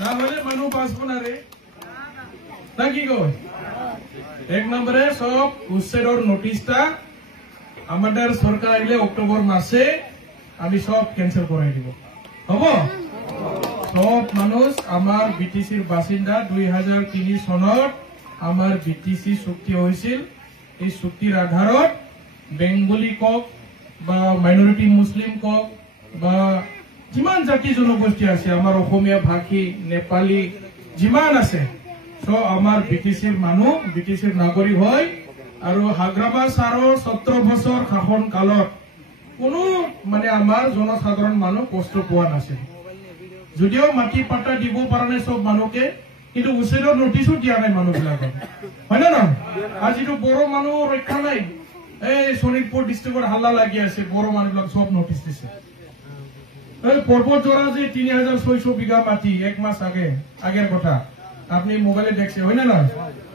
না হলে মানুষ বাঁচবো না রে না কি কয় 1 নম্বরে সব উচ্ছেদর নোটিশটা আমাদের সরকার আইলে অক্টোবর মাসে আমি সব ক্যান্সেল করাই দিব হব সব মানুষ আমার বিটিসির বাসিন্দা 2003 সনত আমার বিটিসি চুক্তি হয়েছিল এই চুক্তির আধাৰত বেঙ্গলী কক বা মাইনরিটি মুসলিম কক বা যিমান জাতি জনগোষ্ঠী আছে আমার অসমীয়া ভাষী নেপালী যিমান আছে সব আমার বিটিসির মানুষ বিটিসির নাগরিক হয় আৰু হাগ্ৰামা ছাৰৰ 17 বছৰ শাসন কালত কোনো মানে আমাৰ জনসাধাৰণ মানুহ কষ্ট পোৱা নাছিল যদিও মাটি পাট্টা দিব পৰা নাই সব মানুহকে কিন্তু উচ্ছেদৰ নোটিছো দিয়া নাই মানুহবিলাকক হয় না নহয় আজিতো বড়ো মানুহ ৰক্ষা নাই এই শোণিতপুৰ ডিষ্ট্ৰিক্টৰ হাল্লা লাগি আছে বড়ো মানুহবিলাক সব নোটিছ দিছে এই পৰ্বত জোৰা যে 3600 বিঘা মাটি 1 মাস আগের কথা আপনি মোবাইলে দেখছে হয় না নয়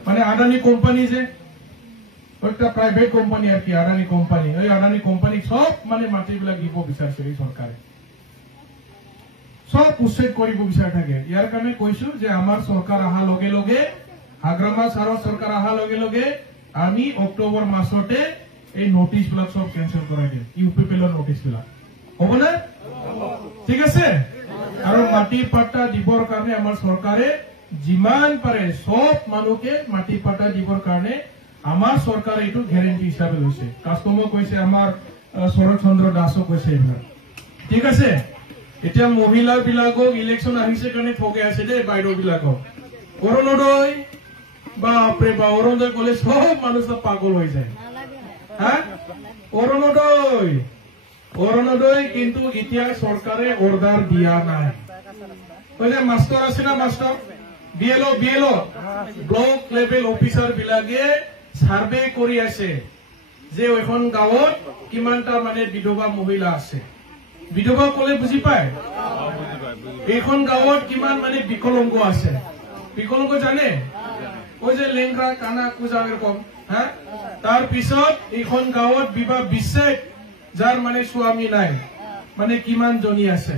মানে আদানি কোম্পানি যে একটা প্রাইভেট কোম্পানি আর কি আদানি কোম্পানি ওই আদানি কোম্পানি সব মানে মাটিবিলাক দিব বিচাৰিছে এই সৰকাৰে সব উচ্ছেদ কৰিব বিচাৰি থাকে ইয়াৰ কাৰণে কৈছো যে আমাৰ সৰকাৰ আহা লগে লগে হাগ্ৰামা ছাৰৰ সৰকাৰ আহা লগে লগে আমি অক্টোবৰ মাসতে এই নোটিশ বিলাক সব ক্যান্সেল কৰাই দিম ইউপিপিএলৰ নোটিশ বিলাক হ'ব না ঠিক আছে আৰু মাটি পাট্টা দিবৰ কাৰণে আমাৰ সৰকাৰে যিমান পাৰে সব মানুহকে মাটি পাট্টা দিবৰ কাৰণে আমার সরকার এইটো গ্যারেন্টি হিসাবে লৈছে কাস্টমার কৈছে আমার শরৎ চন্দ্র দাসও কৈছে এইবিলাক ঠিক আছে এতিয়া মহিলা বিলাকক ইলেকশন আহিছে কাৰণে ঠকে আছে দে বাইদেউ বিলাকক অৰুণোদয় বাপৰে বা অৰুণোদয় কলে সব মানুষ পাগল হৈ যায় হ্যাঁ অৰুণোদয় কিন্তু এতিয়া সৰকাৰে অৰ্ডাৰ দিয়া নাই ওই যে মাস্টাৰ আছে না master BLO block level officer বিলাকে সাৰ্ভে কৰি আছে যে এখন গাঁৱত কিমানটা মানে বিধবা মহিলা আছে বিধবা কলে বুজি পায় এখন গাঁৱত কিমান মানে বিকলঙ্গ আছে বিকলঙ্গ জানে ওই যে লেংৰা কানা কুজা এৰকম হ্যাঁ তাৰ পিছত এখন গাঁৱত বিবাহ বিচ্ছেদ যাৰ মানে স্বামী নাই মানে কিমান জনী আছে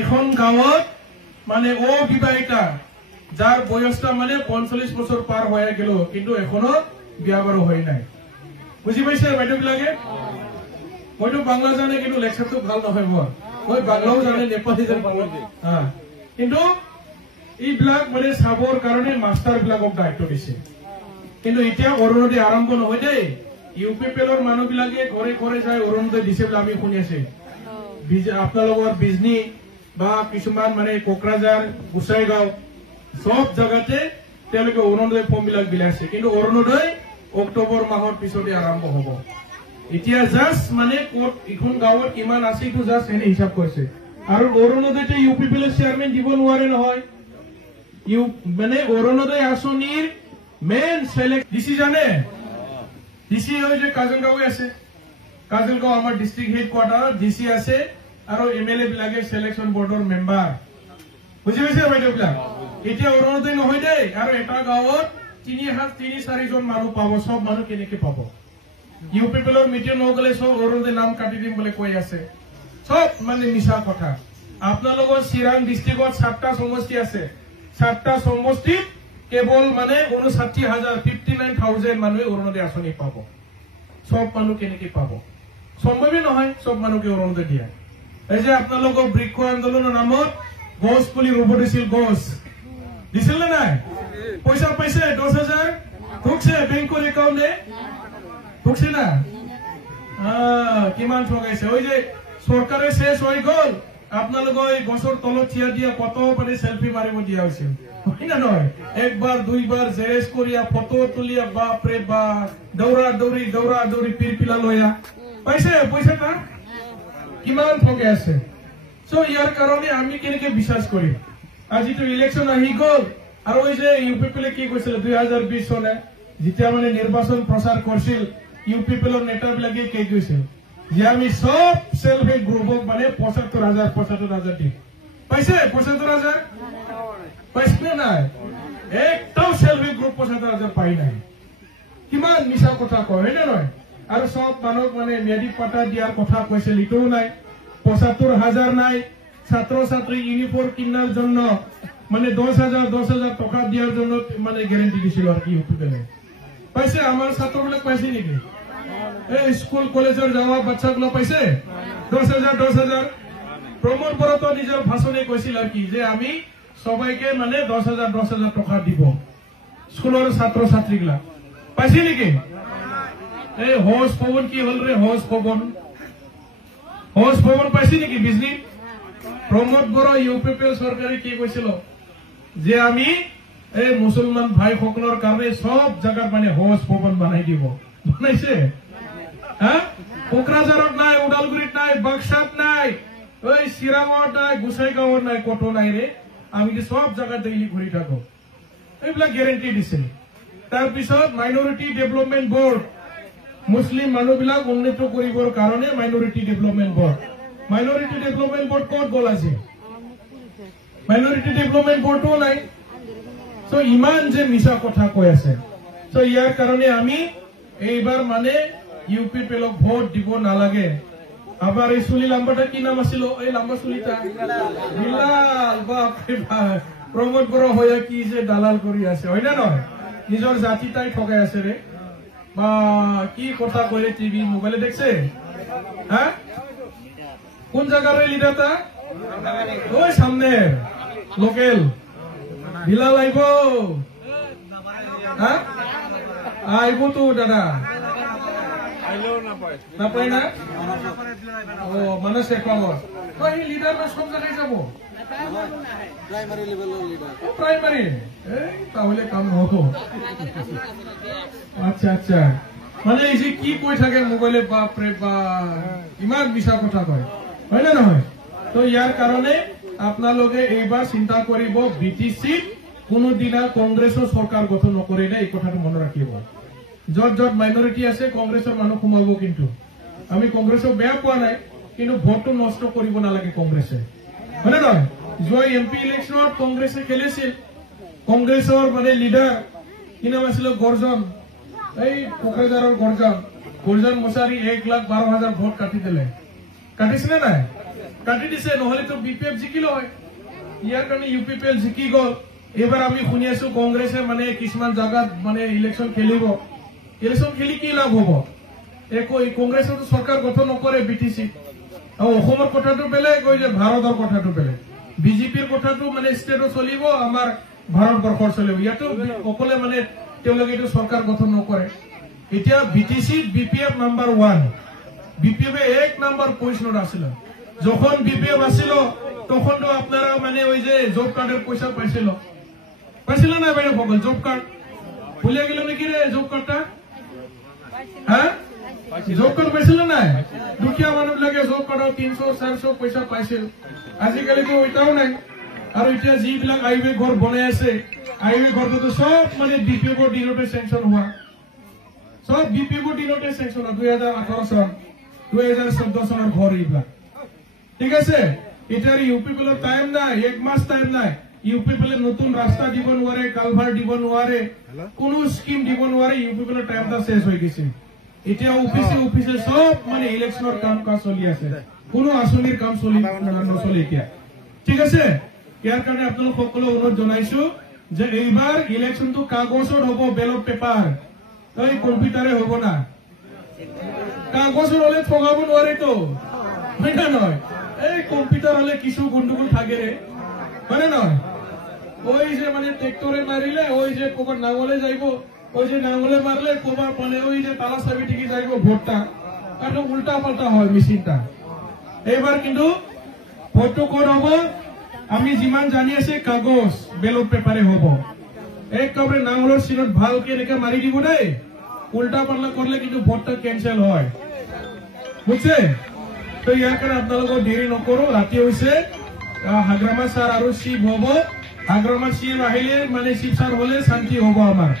এখন গাঁৱত মানে অবিবাহিতা যার বয়সটা মানে 45 বছর পার হয়ে গেল কিন্তু এখনো বিয়া বারো হয় নাই বুঝি পাইছে বাইদেউ বিলাকে মইতো বাংলা জানে কিন্তু লেকচারটো ভাল নহয় মই বাংলাও জানে নেপালী জানে কিন্তু এইবিলাক মানে চাবৰ কাৰণে মাস্টাৰ বিলাকক দায়িত্ব দিছে কিন্তু এতিয়া অৰুণোদয় আৰম্ভ নহয় দেই ইউপিপিএলৰ মানুহ বিলাকে ঘৰে ঘৰে যায় অৰুণোদয় দিছে বুলি আমি শুনি আছে আপোনালোকৰ বিজনী বা কিছুমান মানে কোকৰাঝাৰ গোসাইগাঁও সব জায়গাতে তেওঁলোকে অৰুণোদয় ফৰ্ম বিলাক বিলাইছে কিন্তু অৰুণোদয় অক্টোবৰ মাহৰ পিছতে আৰম্ভ হব এতিয়া জাস্ট মানে কোট এখন গাঁৱত কিমান আছে তো জাস্ট এনে হিসাব কৰিছে আৰু অৰুণোদয়তে ইউপিপিএলৰ চেয়াৰম্যান দিব নোৱাৰে নহয় মানে অৰুণোদয় আঁচনিৰ মেইন সিলেক্ট ডিসি জানে ডিসি হয় যে কাজলগাঁও আছে কাজলগাঁও আমাৰ ডিস্ট্ৰিক্ট হেডকোয়াৰ্টাৰ ডিসি আছে আৰু এমএলএ বিলাকে সিলেকশন বোৰ্ডৰ মেম্বাৰ বুজি পাইছে বাইদেউ বিলাক এতিয়া অৰুণোদয় নহয় দেই আৰু এটা গাঁৱত 3-4 জন মানুহ পাব সব মানুহ কেনেকে পাব ইউপিপিএলৰ মিটিং নগলে সব অৰুণোদয় নাম কাটি দিম বলে কৈ আছে সব মানে মিছা কথা আপোনালোকৰ চিৰাং ডিস্ট্ৰিক্টত 7টা সমষ্টি আছে 7টা সমষ্টিত কেৱল মানে 59,000 মানুহে অৰুণোদয় আঁচনি পাব সব মানুহ কেনেকে পাব সম্ভৱই নহয় সব মানুহকে অৰুণোদয় দিয়া এই যে আপোনালোকৰ বৃক্ষ আন্দোলনৰ নামত গছ পুলি ৰুব দিছিল গছ দিছিল না নাই পয়সা পাইছে 10,000 ঠকছে বেংকৰ একাউন্টে ঠকছে না কিমান ঠকাইছে ওই যে সৰকাৰে শেষ হয়ে গল আপোনালোকৰ এই গছৰ তলত থিয়া দিয়া কত মানে সেলফি মারিব দিয়া হয়েছিল হয় না নয় একবার দুইবার জেরেস করিয়া ফটো তুলিয়া বাপরে বা দৌড়া দৌড়ি পিরপিলা লইয়া পাইছে পয়সাটা কিমান ঠকে আছে সো ইয়ার কারণে আমি কেনেকে বিশ্বাস করি আজি তো ইলেকশন আহি গল আর ওই যে ইউপিপিএলে কি কৈছিল 2020 সনে যেতিয়া মানে নির্বাচন প্রচার করছিল ইউপিপিএলৰ নেতা বিলাকে কি কৈছিল যে আমি সব সেলফ হেল্প গ্রুপক মানে 75,000 দিম পাইছে 75,000 পাইছে নাই একটাও সেলফ হেল্প গ্রুপ 75,000 পাই নাই কিমান মিছা কথা কয় হয় না নয় আর সব মানুষ মানে মেয়াদি পাটা দিয়ার কথা কৈছিল ইটোও নাই 75,000 নাই ছাত্র ছাত্রী ইউনিফর্ম কিনার জন্য মানে 10,000 টাকা দিয়ার জন্য মানে গ্যারান্টি দিছিল আর কি ইউপিপিএলে পাইছে আমার ছাত্রগুলো পাইছে নাকি এই স্কুল কলেজের যাওয়া বাচ্চাগুলো পাইছে 10,000 প্রমোদ বড় তো নিজের ভাষণে কইছিল আর কি যে আমি সবাইকে মানে 10,000 টাকা দিব স্কুলের ছাত্র ছাত্রীগুলা পাইছে নাকি এই হোস পবন কি হল রে হোস পবন পাইছে নাকি বিজলি প্রমোদ বড় ইউপিপিএল সরকারে কি কইছিল যে আমি এই মুসলমান ভাই সকলের কারণে সব জায়গার মানে হোস পবন বানাই দিব বানাইছে হ্যাঁ কোকরাঝারত নাই উদালগুড়িত নাই বাক্সাত নাই ওই সিরামত নাই গুসাইগাঁৱত নাই কত নাই ৰে আমি সব জায়গা ডেইলি ঘুৰি থাকো এইবিলাক গ্যাৰান্টি দিছিল তাৰপিছত মাইনৰিটি ডেভেলপমেন্ট বোৰ্ড মুসলিম মানুহবিলাক উন্নত কৰিবৰ কাৰণে মাইনৰিটি ডেভেলপমেন্ট বোৰ্ড ক'ত গ'ল আছে মাইনৰিটি ডেভেলপমেন্ট বোৰ্ডও নাই সো ইমান যে মিছা কথা কৈ আছে সো ইয়াৰ কাৰণে আমি এইবাৰ মানে ইউপিপিএলক ভোট দিব নালাগে আবার এই চুলি লাম্বাটা কি নাম আছিল এই লম্বা চুলিটা বিলাল বাপরে বাপ প্রমোদ বড় হয়ে কি যে দালাল করি আছে হয় না নয় নিজের জাতি তাই ঠকাই আছে রে বা কি কথা কইলে টিভি মোবাইলে দেখছে হ্যাঁ কোন জায়গার লিডারটা ওই সামনে লোকাল বিলাল আইব হ্যাঁ আইব তো দাদা নাপায় না ও মানে শেখাবো এই লিডার না সব জায়গায় যাবো প্রাইমারি তাহলে কাম হতো আচ্ছা মানে এই যে কি কৈ থাকে মোবাইলে বাপরে বাপ ইমান মিছা কথা কয় হয় না নহয় তো ইয়ার কারণে আপনালোকে এইবার চিন্তা করিব বিটিসি কোনোদিনা কংগ্ৰেসৰ সৰকাৰ গঠন নকৰে না এই কথাটো মনে ৰাখিব যত মাইনৰিটি আছে কংগ্ৰেসেৰ মানুষ সোমাব কিন্তু আমি কংগ্ৰেসক বেয়া পোৱা নাই কিন্তু ভোটটো নষ্ট কৰিব নালাগে কংগ্ৰেসে হয় না নহয় যোৱা এমপি ইলেকশনত কংগ্ৰেসে খেলিছিল কংগ্ৰেসৰ মানে লিডাৰ কি নাম আছিল গৰ্জন এই কোকৰাঝাৰৰ গর্জন মশারি 1,12,000 ভোট কাটি দিলে কাটিছিল নাই কাটি দিছে নহলে তো বিপিএফ জিকিল হয় ইয়াৰ কাৰণে ইউপিপিএল জিকি গল এবার আমি শুনি আছো কংগ্রেসে মানে কিছুমান জায়গাত মানে ইলেকশন খেলিব ইলেকশন খেলি কি লাভ হব এই কংগ্রেসে তো সরকার গঠন নকরে বিটিসি অসমৰ কথাটো বেলেগ ওই যে ভাৰতেৰ কথাটো বেলেগ বিজেপিৰ কথাটো মানে স্টেটত চলিব আমাৰ ভাৰতবৰ্ষৰ চলিব ইয়াতো অকলে মানে তেওঁলোকে এইটো সৰকাৰ গঠন নকৰে এতিয়া BTC BPF number 1 BPF 1 number পজিশনত আছিল যখন বিপিএফ আছিল তখন তো আপনারা মানে ওই যে জব কার্ডের পয়সা পাইছিল না বাইরে সকল জব কার্ড ভুলে গেল নাকি রে জব কার্ডটা হ্যাঁ জব কার্ড পাইছিল না দুখীয়া মানুহবিলাকে জব কাৰ্ডৰ 300-400 পয়সা পাইছিল আজিকালি তো ওইটাও নাই আৰু এতিয়া যিবিলাক আইৱে ঘৰ বনাই আছে আইৱে ঘৰটো সব মানে বিপিএফৰ দিনতে সেংশন হোৱা সব বিপিএফৰ দিনতে সেংশন 2018 চন 2014 চনৰ ঘৰ এইবিলাক ঠিক আছে এটার ইউপিপিএল টাইম নাই 1 মাস টাইম নাই ইউপিপিএল নতুন রাস্তা দিব নোৱাৰে কালভাৰ দিব নোৱাৰে কোনো স্কিম দিব নোৱাৰে ইউপিপিএল টাইমটা শেষ হৈ গৈছে এতিয়া অফিসে সব মানে ইলেকশনৰ কাম কাজ চলি আছে কোনো আঁচনিৰ কাম নচলে এতিয়া ঠিক আছে ইয়াৰ কাৰণে আপোনালোক সকলো অনুৰোধ জনাইছো যে এইবাৰ ইলেকশনটো কাগজত হ'ব বেলট পেপাৰ এই কম্পিউটাৰে হ'ব না কাগজত হলে ঠগাব নোৱাৰে তো হয় না নহয় এই কম্পিউটার হলে কিছু গন্ডগোল থাকে রে মানে নয় ওই যে মানে ট্রেক্টরে মারিলে ওই যে কোবার নাঙলে যাইব ওই যে নাঙলে মারলে কোবার মানে ওই যে তালা চাবি টিকি যাইব ভোটটা একদম উল্টা পাল্টা হয় মেশিনটা এইবার কিন্তু ভোটটো কোন হব আমি যিমান জানি আছে কাগজ বেলট পেপারে হব একেবারে নাঙলের সিনত ভালকে এনেকে মারি দিব দেই উল্টা পাল্টা করলে কিন্তু ভোটটা ক্যান্সেল হয় বুঝছে তো ইয়াৰ কাৰণে আপোনালোকক দেৰি নকৰো ৰাতি হৈছে হাগ্ৰামা ছাৰ আৰু শিৱ হব হাগ্ৰামা শিৱ আহিলে মানে শিৱ ছাৰ হলে শান্তি হব আমাৰ